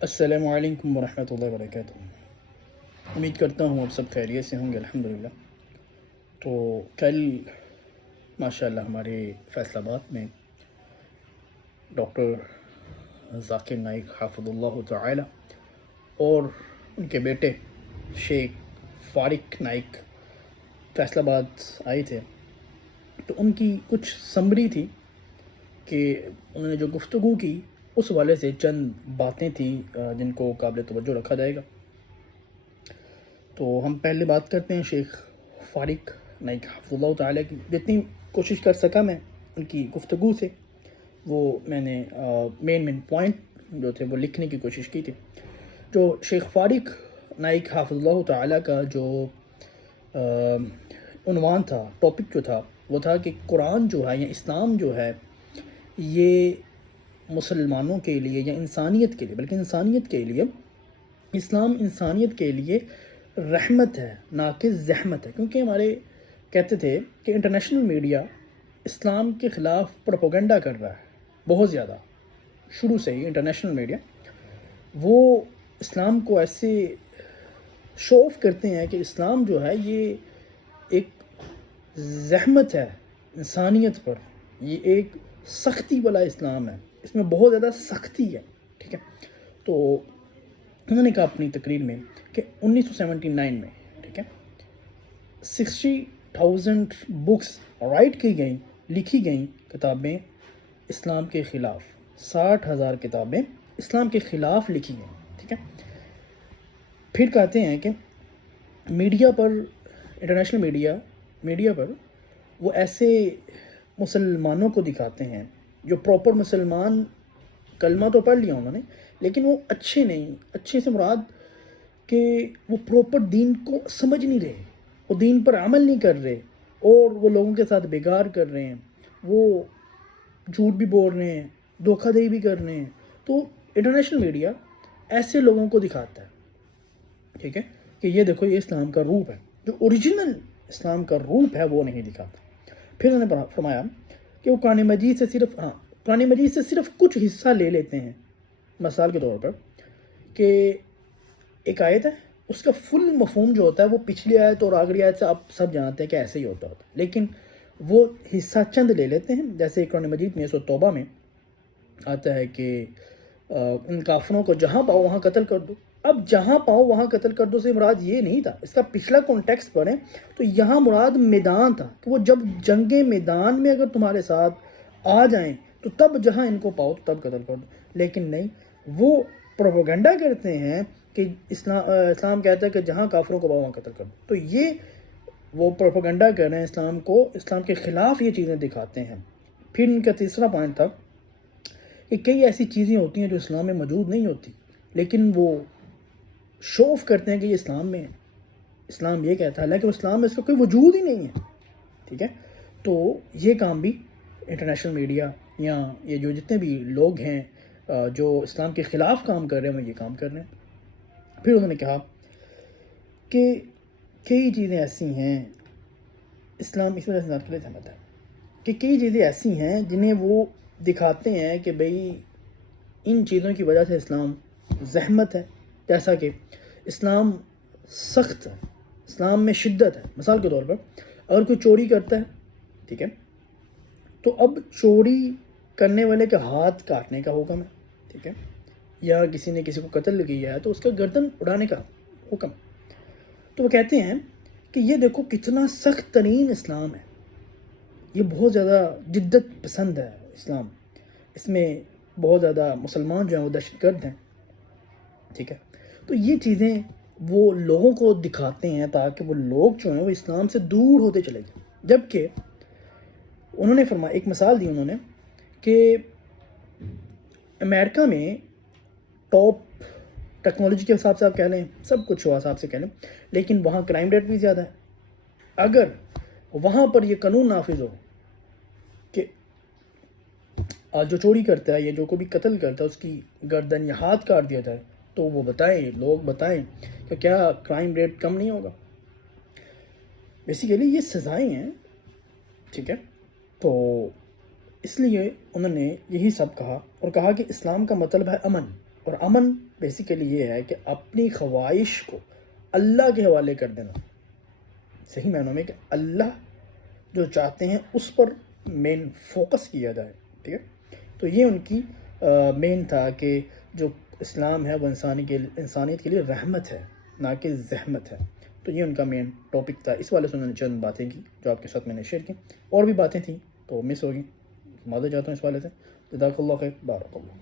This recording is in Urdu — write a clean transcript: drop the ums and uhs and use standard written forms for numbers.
السلام علیکم ورحمۃ اللہ وبرکاتہ۔ امید کرتا ہوں آپ سب خیریت سے ہوں گے الحمدللہ۔ تو کل ماشاءاللہ ہمارے فیصل آباد میں ڈاکٹر ذاکر نائک حافظ اللہ تعالی اور ان کے بیٹے شیخ فارق نائک فیصل آباد آئے تھے، تو ان کی کچھ سمری تھی کہ انہوں نے جو گفتگو کی اس والے سے چند باتیں تھیں جن کو قابل توجہ رکھا جائے گا۔ تو ہم پہلے بات کرتے ہیں شیخ فارق نائک حافظ اللہ تعالیٰ کی۔ جتنی کوشش کر سکا میں ان کی گفتگو سے وہ میں نے مین پوائنٹ جو تھے وہ لکھنے کی کوشش کی تھی۔ جو شیخ فارق نائک حافظ اللہ تعالیٰ کا جو عنوان تھا، ٹاپک جو تھا، وہ تھا کہ قرآن جو ہے یا اسلام جو ہے یہ مسلمانوں کے لیے یا انسانیت کے لیے، بلکہ انسانیت کے لیے، اسلام انسانیت کے لیے رحمت ہے نہ کہ زحمت ہے۔ کیونکہ ہمارے کہتے تھے کہ انٹرنیشنل میڈیا اسلام کے خلاف پروپیگنڈا کر رہا ہے بہت زیادہ، شروع سے ہی انٹرنیشنل میڈیا وہ اسلام کو ایسے شو آف کرتے ہیں کہ اسلام جو ہے یہ ایک زحمت ہے انسانیت پر، یہ ایک سختی والا اسلام ہے، اس میں بہت زیادہ سختی ہے، ٹھیک ہے۔ تو انہوں نے کہا اپنی تقریر میں کہ 1979 میں، ٹھیک ہے، 60,000 بکس رائٹ کی گئیں، لکھی گئیں کتابیں اسلام کے خلاف، 60,000 کتابیں اسلام کے خلاف لکھی گئیں، ٹھیک ہے۔ پھر کہتے ہیں کہ میڈیا پر، انٹرنیشنل میڈیا پر وہ ایسے مسلمانوں کو دکھاتے ہیں جو پراپر مسلمان، کلمہ تو پڑھ لیا انہوں نے لیکن وہ اچھے نہیں، اچھے سے مراد کہ وہ پراپر دین کو سمجھ نہیں رہے، وہ دین پر عمل نہیں کر رہے، اور وہ لوگوں کے ساتھ بگاڑ کر رہے ہیں، وہ جھوٹ بھی بول رہے ہیں، دھوکہ دہی بھی کر رہے ہیں۔ تو انٹرنیشنل میڈیا ایسے لوگوں کو دکھاتا ہے، ٹھیک ہے، کہ یہ دیکھو یہ اسلام کا روپ ہے، جو اوریجنل اسلام کا روپ ہے وہ نہیں دکھاتا۔ پھر انہوں نے فرمایا کہ وہ قرآن مجید سے صرف کچھ حصہ لے لیتے ہیں، مثال کے طور پر کہ ایک آیت ہے، اس کا فل مفہوم جو ہوتا ہے وہ پچھلی آیت اور آخری آیت سے آپ سب جانتے ہیں کہ ایسے ہی ہوتا ہے، لیکن وہ حصہ چند لے لیتے ہیں۔ جیسے قرآن مجید میں سورۃ توبہ میں آتا ہے کہ ان کافروں کو جہاں پاؤ وہاں قتل کر دو۔ اب جہاں پاؤ وہاں قتل کر دو سے مراد یہ نہیں تھا، اس کا پچھلا کانٹیکسٹ پڑھیں تو یہاں مراد میدان تھا کہ وہ جب جنگ میدان میں اگر تمہارے ساتھ آ جائیں تو تب جہاں ان کو پاؤ تو تب قتل کر دو، لیکن نہیں، وہ پروپیگنڈا کرتے ہیں کہ اسلام کہتا ہے کہ جہاں کافروں کو پاؤ وہاں قتل کر دو۔ تو یہ وہ پروپیگنڈا کر رہے ہیں اسلام کو، اسلام کے خلاف یہ چیزیں دکھاتے ہیں۔ پھر ان کا تیسرا پوائنٹ تھا کہ کئی ایسی چیزیں ہوتی ہیں جو اسلام میں موجود نہیں ہوتی، لیکن وہ شو آف کرتے ہیں کہ یہ اسلام میں ہے، اسلام یہ کہتا ہے، لیکن اسلام میں اس کا کوئی وجود ہی نہیں ہے، ٹھیک ہے۔ تو یہ کام بھی انٹرنیشنل میڈیا یا یہ جو جتنے بھی لوگ ہیں جو اسلام کے خلاف کام کر رہے ہیں وہ یہ کام کر رہے ہیں۔ پھر انہوں نے کہا کہ کئی چیزیں ایسی ہیں، اسلام اس وجہ سے کے لیے سمجھتا ہے کہ کئی چیزیں ایسی ہیں جنہیں وہ دکھاتے ہیں کہ بھئی ان چیزوں کی وجہ سے اسلام زحمت ہے، جیسا کہ اسلام سخت ہے، اسلام میں شدت ہے۔ مثال کے طور پر اگر کوئی چوری کرتا ہے، ٹھیک ہے، تو اب چوری کرنے والے کے ہاتھ کاٹنے کا حکم ہے، ٹھیک ہے، یا کسی نے کسی کو قتل کیا ہے تو اس کا گردن اڑانے کا حکم۔ تو وہ کہتے ہیں کہ یہ دیکھو کتنا سخت ترین اسلام ہے، یہ بہت زیادہ جدت پسند ہے اسلام، اس میں بہت زیادہ مسلمان جو ہیں وہ دہشت گرد ہیں، ٹھیک ہے۔ تو یہ چیزیں وہ لوگوں کو دکھاتے ہیں تاکہ وہ لوگ جو ہیں وہ اسلام سے دور ہوتے چلے جائیں۔ جبکہ انہوں نے فرمایا، ایک مثال دی انہوں نے کہ امریکہ میں ٹاپ ٹیکنالوجی کے حساب سے آپ کہہ لیں، سب کچھ ہوا حساب سے کہہ لیں، لیکن وہاں کرائم ریٹ بھی زیادہ ہے۔ اگر وہاں پر یہ قانون نافذ ہو کہ جو چوری کرتا ہے یا جو کو بھی قتل کرتا ہے اس کی گردن یا ہاتھ کاٹ دیا جائے، تو وہ بتائیں، لوگ بتائیں کہ کیا کرائم ریٹ کم نہیں ہوگا؟ بیسیکلی یہ سزائیں ہیں، ٹھیک ہے۔ تو اس لیے انہوں نے یہی سب کہا اور کہا کہ اسلام کا مطلب ہے امن، اور امن بیسیکلی یہ ہے کہ اپنی خواہش کو اللہ کے حوالے کر دینا، صحیح معنوں میں کہ اللہ جو چاہتے ہیں اس پر مین فوکس کیا جائے، ٹھیک ہے. تو یہ ان کی مین تھا کہ جو اسلام ہے وہ انسانیت کے لیے رحمت ہے نہ کہ زحمت ہے. تو یہ ان کا مین ٹاپک تھا. اس والے سے انہوں نے چند باتیں کی جو آپ کے ساتھ میں نے شیئر کی. اور بھی باتیں تھیں تو مس ہو گئیں، معذرت چاہتا ہوں اس والے سے. جزاک اللہ خیر، بارک اللہ.